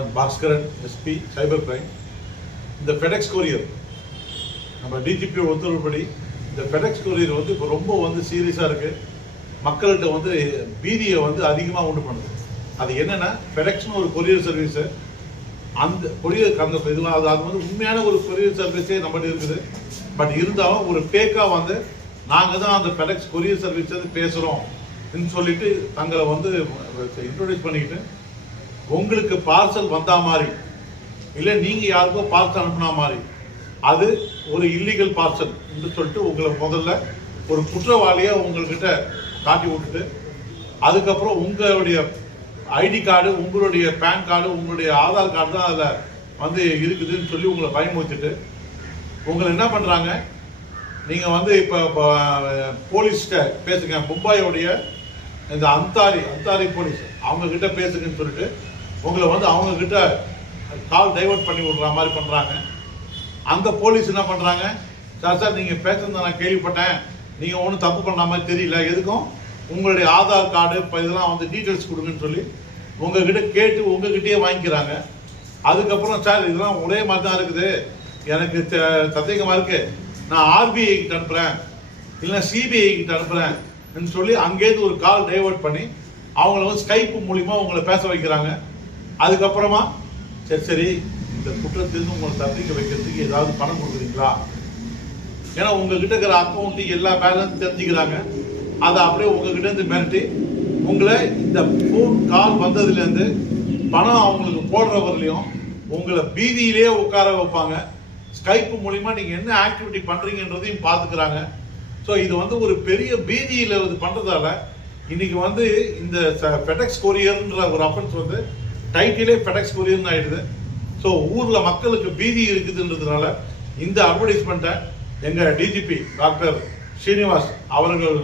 நான் Bhaskaran SP cyber crime. இந்த FedEx courier நம்ம டிஜிபி உத்தரவுப்படி இந்த ஃபெடெக்ஸ் கொரியர் வந்து இப்போ ரொம்ப சீரியஸாக இருக்குது. மக்கள்கிட்ட பீதியை அதிகமாக உண்டு பண்ணுது. அது என்னென்னா, ஃபெடெக்ஸ்னு ஒரு கொரியர் சர்வீஸு, அந்த கொரியர் அந்த இதெல்லாம் அது உண்மையான ஒரு கொரியர் சர்வீஸே நம்மகிட்ட இருக்குது. பட் இருந்தாலும் ஒரு ஃபேக்காக நாங்கள் தான் அந்த ஃபெடெக்ஸ் கொரியர் சர்வீஸ் பேசுகிறோம் சொல்லிட்டு தங்களை இன்ட்ரோடியூஸ் பண்ணிக்கிட்டு உங்களுக்கு பார்சல் வந்தா மாதிரி இல்லை நீங்கள் யாருக்கோ பார்சல் அனுப்புனா மாதிரி அது ஒரு இல்லீகல் பார்சல் என்று சொல்லிட்டு உங்களை முதல்ல ஒரு குற்றவாளியாக உங்கள்கிட்ட காட்டி விட்டுட்டு அதுக்கப்புறம் உங்களுடைய ஐடி கார்டு, உங்களுடைய பேன் கார்டு, உங்களுடைய ஆதார் கார்டு தான் அதில் இருக்குதுன்னு சொல்லி உங்களை பயமுறுத்திட்டு உங்களை என்ன பண்ணுறாங்க, நீங்கள் இப்போ போலீஸ்கிட்ட பேசுங்க, மும்பையோடைய இந்த அந்தாரி போலீஸ் அவங்கக்கிட்ட பேசுங்கன்னு சொல்லிட்டு உங்களை அவங்கக்கிட்ட கால் டைவர்ட் பண்ணி விடுற மாதிரி பண்ணுறாங்க. அந்த போலீஸ் என்ன பண்ணுறாங்க, சார் நீங்கள் பேசுறத நான் கேள்விப்பட்டேன், நீங்கள் ஒன்றும் தப்பு பண்ண மாதிரி தெரியல, எதுக்கும் உங்களுடைய ஆதார் கார்டு இப்போ இதெல்லாம் டீட்டெயில்ஸ் கொடுங்கன்னு சொல்லி உங்ககிட்ட கேட்டு உங்ககிட்டயே வாங்கிக்கிறாங்க. அதுக்கப்புறம் சார் இதெல்லாம் ஒரே மாதிரி தான் இருக்குது, எனக்கு சந்தேகமாக இருக்குது, நான் ஆர்பிஐ கிட்ட அனுப்புகிறேன் இல்லைன்னா சிபிஐ கிட்ட அனுப்புகிறேன் சொல்லி அங்கேருந்து ஒரு கால் டைவர்ட் பண்ணி அவங்கள ஸ்கைப் மூலிமா உங்களை பேச வைக்கிறாங்க. அதுக்கப்புறமா சரி இந்த குற்றத்திலிருந்து உங்களை தப்பிக்க வைக்கிறதுக்கு ஏதாவது பணம் கொடுக்குறீங்களா, ஏன்னா உங்ககிட்ட இருக்கிற அக்கௌண்ட்டு எல்லா பேலன்ஸ் தெரிஞ்சுக்கிறாங்க. அதை அப்படியே உங்ககிட்ட இருந்து மிரட்டி உங்களை இந்த ஃபோன் கால் வந்ததுலேருந்து பணம் அவங்களுக்கு போடுறவர்களையும் உங்களை பீதியிலேயே உட்கார வைப்பாங்க. ஸ்கைப் மூலிமா நீங்கள் என்ன ஆக்டிவிட்டி பண்ணுறீங்கன்றதையும் பார்த்துக்கிறாங்க. ஸோ இது ஒரு பெரிய பீதியில் இது பண்ணுறதால இன்னைக்கு இந்த ஃபெடெக்ஸ் கொரியர்ன்ற ஒரு அஃபென்ஸ் டைட்டிலே ஃபெடெக்ஸ் கொரியர்னு ஆயிடுது. ஸோ ஊரில் மக்களுக்கு பீதி இருக்குதுன்றதுனால இந்த அட்வர்டைஸ்மெண்ட்டை எங்கள் டிஜிபி டாக்டர் ஸ்ரீனிவாஸ் அவர்கள்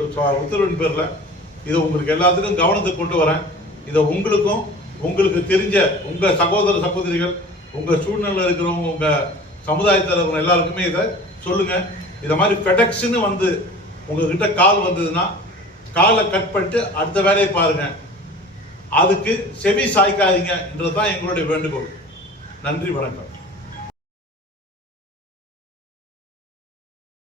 உத்தரவின் பேரில் இதை உங்களுக்கு எல்லாத்துக்கும் கவனத்துக்கு கொண்டு வரேன். இதை உங்களுக்கும் உங்களுக்கு தெரிஞ்ச உங்கள் சகோதர சகோதரிகள், உங்கள் சூழ்நிலை இருக்கிறவங்க, உங்கள் சமுதாயத்தில் எல்லாருக்குமே இதை சொல்லுங்கள். இதை மாதிரி ஃபெடெக்ஸ்ன்னு உங்ககிட்ட கால் வந்ததுன்னா காலை கட் பண்ணிட்டு அடுத்த வேலையை பாருங்கள், அதுக்கு செவி சாய்க்காதீங்க என்றது தான் எங்களுடைய வேண்டுகோள். நன்றி, வணக்கம்.